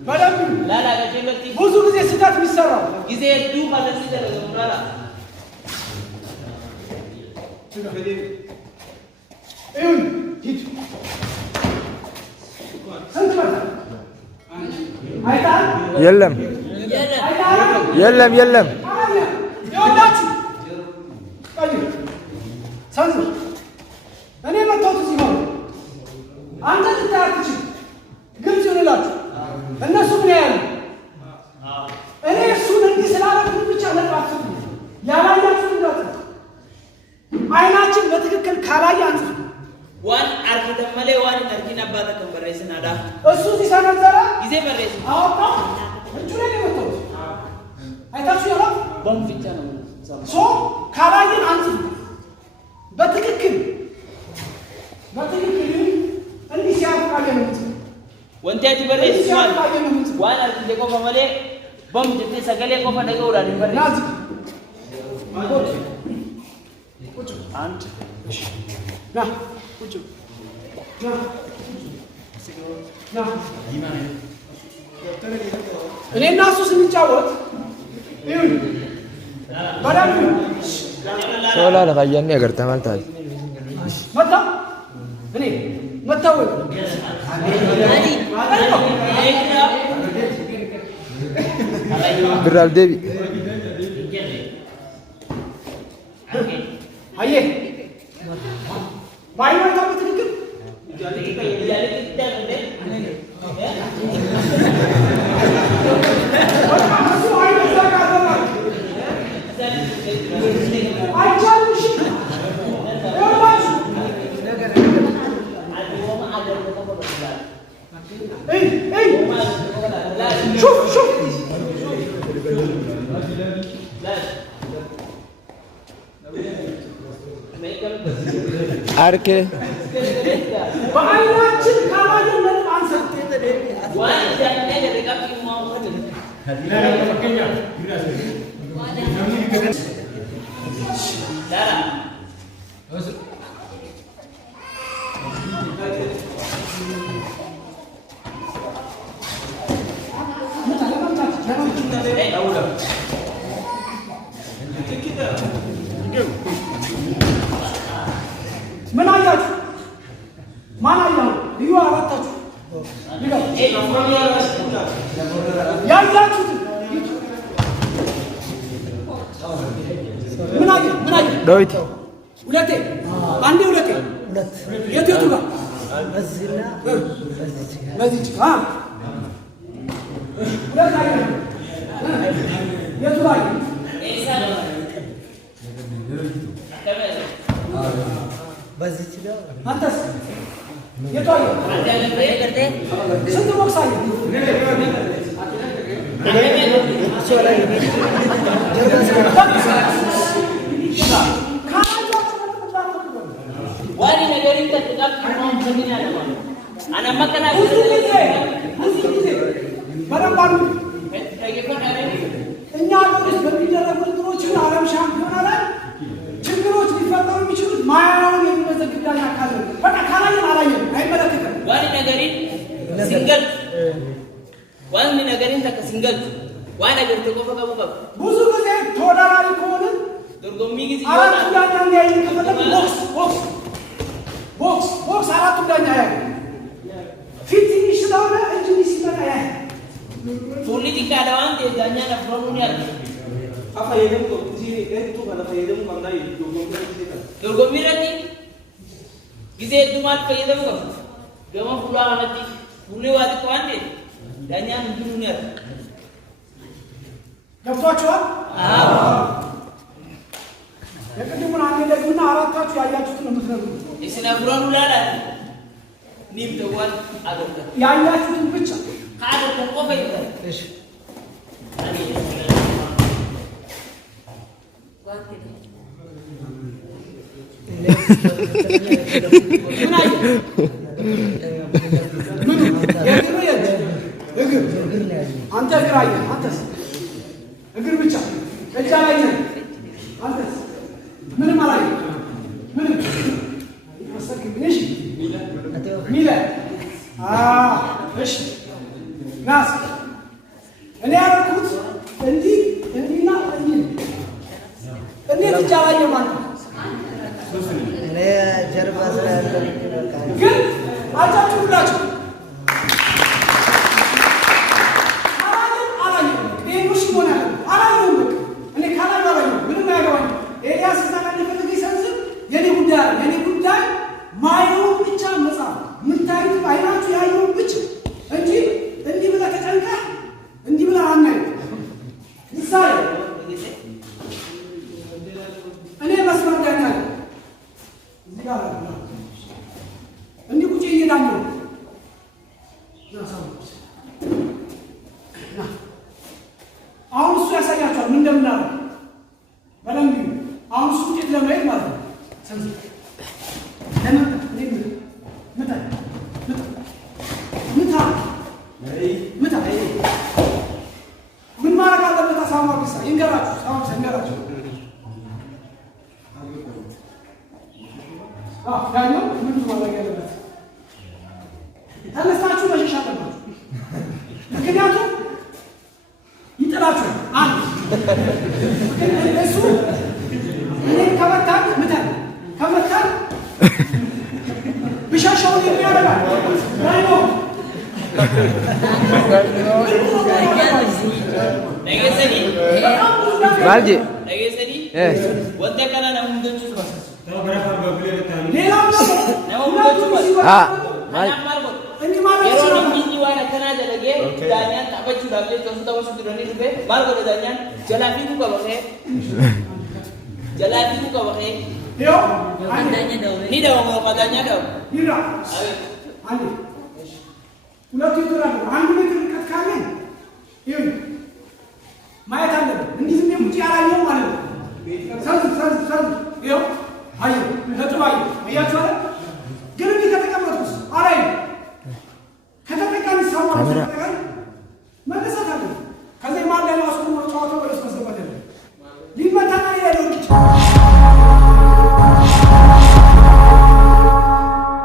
بدم لا لا كجيلتي بوزو زي ستات مسرا جزء دو على سيدة لا ايون جيت سنت مرة هايتان يلم يلم يلم يوداتي طيب سنت أنا ما توصي هون أنت تتعرفش قلت له الناس من يعني أنا السنة دي سلالة كل بتشغل بعضهم يا لا يا سنة عيناتي بتذكر كلاي أنت وان أركيد ملء وان أركين أبدا كم بريسن هذا السوسي سنة زرا إذا بريسن أوكا الجولة اللي بتوصل هاي تاسو يلا بام فيتشانا سو كلاي أنت بتذكر أنت سيارة على وانت بريسن وان أركيد كم ملء بام جتني سكالي كم فدا كورا نبريسن نازك أنت نا وجو نا እኔ እና እሱ ስንጫወት ይሁን በደንብ ሶላ ለቀየን ነገር ተመልታል መጣ እኔ መጣው ብራል ዴቢ አየ ባይወጣ በትክክል شوف شوف አርኬ በአይናችን ካላየን ምንም አንሰጥም። وان جتني لركاب موامد لا ምን አያችሁ? ማን አያችሁ? እዩ አራታችሁ ያያችሁት ምን አየ? ምን አየ? ዳዊት ሁለቴ አንዴ ሁለቴ የቱ የቱ ጋር በዚህ አ ሁለት አየ የቱ ጋር በዚህ ጋር አንተስ የቱ አየ? ስንት ቦክስ አየ? واني نجارين تتقال كمان سمين أنا ما كان በረባሉ እኛ ሀገር በሚደረጉ እንትኖች ዓለም ሻምፒዮና ላይ ችግሮች ሊፈጠሩ የሚችሉት ማያውን የሚመዘግብ ዳኛ ካለ በቃ ካላየን አላየን አይመለከተም። ዋኒ ነገሪን ሲንገል ዋኒ ነገሪን ተከ ሲንገል ዋኒ ነገር ተቆፈ ከቡቀ ብዙ ጊዜ ተወዳዳሪ ከሆንን ዶርጎሚ ጊዜ አራቱ ዳኛ እንዲያይ ከፈለግ ቦክስ ቦክስ ቦክስ ቦክስ አራቱ ዳኛ ያይ ፊት ትንሽ ስለሆነ እጅ ሲመጣ ያይ ፖለቲካ ዳዋን ዳኛ ነፍሮኑን ያል አፋ የደም ነው እዚህ እቱ ባላ የደም ማንዳይ ዶርጎሚ ረቲ ጊዜ ዱማት ፈየደም ነው ገማ ፉላ አመቲ ፉሌ ዋዲ ቋንዴ ዳኛ ምንድነው ያል ገብቷችኋል? አዎ የቅድሙን አንዴ ደግሞና አራታችሁ ያያችሁትን ነው የምትነግሩት። እስናፍሮኑ ላላ ኒም ተዋል አገርተ ያያችሁትን ብቻ ካደረ ቆፈ ይላል እሺ አንተ እግር አየህ፣ አንተስ እግር ብቻ እጅ አላየህም። አንተስ ምንም አላየህም። ምንም ሚለ እሺ ናስ እኔ ያልኩት እንዲና እንዴት ይቻላል ማለት እኔ ጀርባ ስላለ ግን አጫጭሩላችሁ የኔ ጉዳይ ማየውን ብቻ መጻፍ ምታዩት አይናችሁ ያየውን ብቻ እንጂ እንዲህ ብለህ ተጨንቀህ እንዲህ ብለህ አናይም። ምሳሌ እኔ መስመር ዳኛ ነኝ። እዚህ ጋር እንዲህ ቁጭ እየዳኘሁ አሁን እሱ ያሳያቸዋል ምን እንደምናደርግ በደንብ አሁን እሱ ውጤት ለማየት ማለት ነው። ምን ማድረግ አለበት? አሳማ ቢሳ ይንገራችሁ። ይንገራችሁ ዳኛው ምን ማድረግ ያለበት? ተነስታችሁ መሸሽ አለባችሁ። ምክንያቱም ይጥላችሁ አንድ እሱ እኔን ከመታን ምታን ከመታን ብሻሻውን የሚያደርጋል ዳኛው Marji. Wanta kana na mudun su ba. Ah. Yero na miji wana kana da lage danyan tabachu da le to suta wasu dirani rupe margo da danyan jalafi ku ka bahe. Jalafi ku ka bahe. Yo. Ni da wango ka danya da. Ira. Andi. ሁለቱ ይጥራሉ። አንዱ ሜትር ርቀት ካለን ይሁን ማየት አለብን። እንዲህ ዝም ብዬ ያላየው ማለት ነው። ሰዝ ይኸው አየሁ ነጥብ አየሁ። አያችሁ አይደል?